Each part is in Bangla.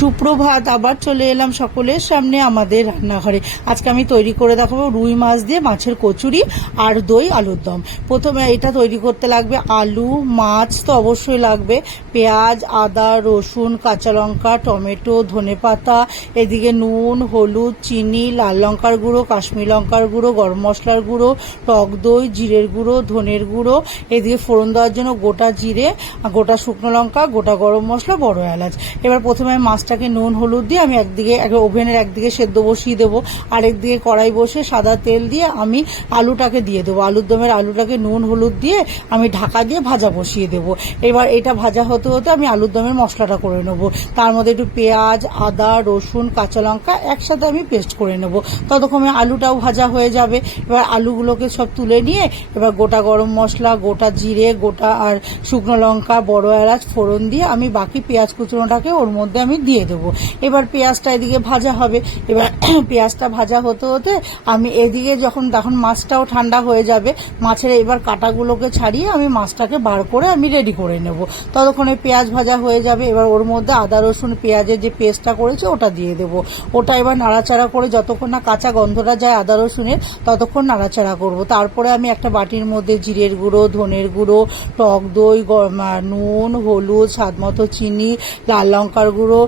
সুপ্রভাত, আবার চলে এলাম সকলের সামনে আমাদের রান্নাঘরে। আজকে আমি তৈরি করে দেখাবো রুই মাছ দিয়ে মাছের কচুরি আর দই আলুর দম। প্রথমে এটা তৈরি করতে লাগবে আলু, মাছ তো অবশ্যই লাগবে, পেঁয়াজ, আদা, রসুন, কাঁচা লঙ্কা, টমেটো, ধনেপাতা, এদিকে নুন, হলুদ, চিনি, লাল লঙ্কার গুঁড়ো, কাশ্মীর লঙ্কার গুঁড়ো, গরম মশলার গুঁড়ো, টক দই, জিরের গুঁড়ো, ধনের গুঁড়ো, এদিকে ফোড়ন দেওয়ার জন্য গোটা জিরে, গোটা শুকনো লঙ্কা, গোটা গরম মশলা, বড় এলাচ। এবার প্রথমে মাছটাকে নুন হলুদ দিয়ে আমি একদিকে ওভেনের একদিকে সেদ্ধ বসিয়ে দেবো, আরেকদিকে কড়াই বসে সাদা তেল দিয়ে আমি আলুটাকে দিয়ে দেবো। আলুর দমের আলুটাকে নুন হলুদ দিয়ে আমি ঢাকা দিয়ে ভাজা বসিয়ে দেবো। এবার এটা ভাজা হতে হতে আমি আলুর দমের মশলাটা করে নেবো। তার মধ্যে একটু পেঁয়াজ, আদা, রসুন, কাঁচা লঙ্কা একসাথে আমি পেস্ট করে নেবো। ততক্ষণে আলুটাও ভাজা হয়ে যাবে। এবার আলুগুলোকে সব তুলে নিয়ে এবার গোটা গরম মশলা, গোটা জিরে, গোটা আর শুকনো লঙ্কা, বড় এলাচ ফোড়ন দিয়ে আমি বাকি পেঁয়াজ কুচনোটাকে ওর মধ্যে আমি দিয়ে দেবো। এবার পেঁয়াজটা এদিকে ভাজা হবে। এবার পেঁয়াজটা ভাজা হতে হতে আমি এদিকে যখন মাছটাও ঠান্ডা হয়ে যাবে, মাছের এবার কাঁটাগুলোকে ছাড়িয়ে আমি মাছটাকে বার করে আমি রেডি করে নেব। ততক্ষণে পেঁয়াজ ভাজা হয়ে যাবে। এবার ওর মধ্যে আদা রসুন পেঁয়াজের যে পেস্টটা করেছে ওটা দিয়ে দেবো। ওটা এবার নাড়াচাড়া করে যতক্ষণ না কাঁচা গন্ধটা যায় আদা রসুনের ততক্ষণ নাড়াচাড়া করব। তারপরে আমি একটা বাটির মধ্যে জিরের গুঁড়ো, ধনের গুঁড়ো, টক দই, নুন, হলুদ, স্বাদ মতো চিনি, লাল লঙ্কার গুঁড়ো,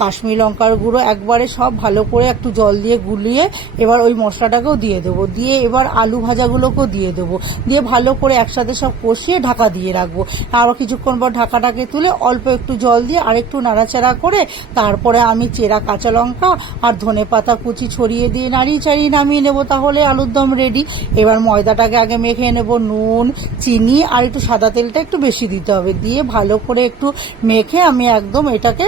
কাশ্মীর লঙ্কার গুঁড়ো একবারে সব ভালো করে একটু জল দিয়ে গুলিয়ে এবার ওই মশলাটাকেও দিয়ে দেবো। দিয়ে এবার আলু ভাজাগুলোকেও দিয়ে দেবো। দিয়ে ভালো করে একসাথে সব কষিয়ে ঢাকা দিয়ে রাখবো। আবার কিছুক্ষণ পর ঢাকাটাকে তুলে অল্প একটু জল দিয়ে আরেকটু নাড়াচাড়া করে তারপরে আমি চেরা কাঁচা লঙ্কা আর ধনেপাতা কুচি ছড়িয়ে দিয়ে নাড়িয়ে চাড়িয়ে নামিয়ে নেবো। তাহলে আলুর দম রেডি। এবার ময়দাটাকে আগে মেখে নেবো, নুন, চিনি আর একটু সাদা তেলটা একটু বেশি দিতে হবে। দিয়ে ভালো করে একটু মেখে আমি একদম এটাকে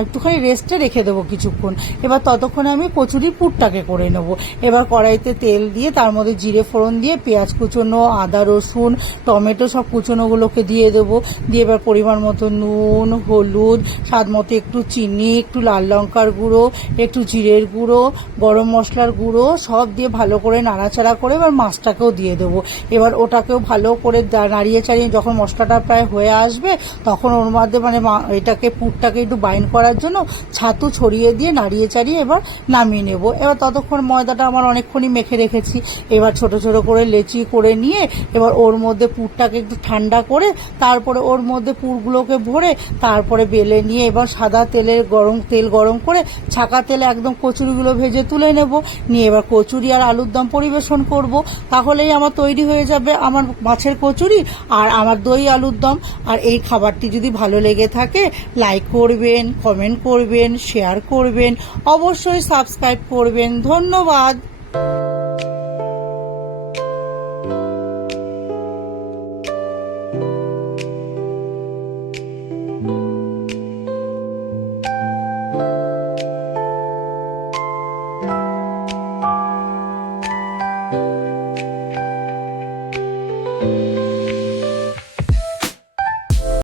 একটুখানি রেস্টে রেখে দেবো কিছুক্ষণ। এবার ততক্ষণে আমি কচুরি পুরটাকে করে নেবো। এবার কড়াইতে তেল দিয়ে তার মধ্যে জিরে ফোড়ন দিয়ে পেঁয়াজ কুচোনো, আদা রসুন, টমেটো সব কুচোনোগুলোকে দিয়ে দেবো। দিয়ে এবার পরিমাণ মতো নুন, হলুদ, স্বাদ মতো একটু চিনি, একটু লাল লঙ্কার গুঁড়ো, একটু জিরের গুঁড়ো, গরম মশলার গুঁড়ো সব দিয়ে ভালো করে নাড়াচাড়া করে এবার মাছটাকেও দিয়ে দেবো। এবার ওটাকেও ভালো করে নাড়িয়ে চাড়িয়ে যখন মশলাটা প্রায় হয়ে আসবে তখন ওর মধ্যে এটাকে পুরটাকে একটু বাইন্ড করার জন্য ছাতু ছড়িয়ে দিয়ে নাড়িয়ে চাড়িয়ে এবার নামিয়ে নেব। এবার ততক্ষণ ময়দাটা আমার অনেকক্ষণই মেখে রেখেছি। এবার ছোট ছোট করে লেচি করে নিয়ে এবার ওর মধ্যে পুরটাকে একটু ঠান্ডা করে তারপরে ওর মধ্যে পুরগুলোকে ভরে তারপরে বেলে নিয়ে এবার সাদা তেল গরম করে ছাকা তেলে একদম কচুরিগুলো ভেজে তুলে নেব। নিয়ে এবার কচুরি আর আলুর দম পরিবেশন করব। তাহলেই আমার তৈরি হয়ে যাবে আমার মাছের কচুরি আর আমার দই আলুর দম। আর এই খাবারটি যদি ভালো লেগে থাকে লাইক করবেন, কমেন্ট করবেন, শেয়ার করবেন, অবশ্যই সাবস্ক্রাইব করবেন। ধন্যবাদ।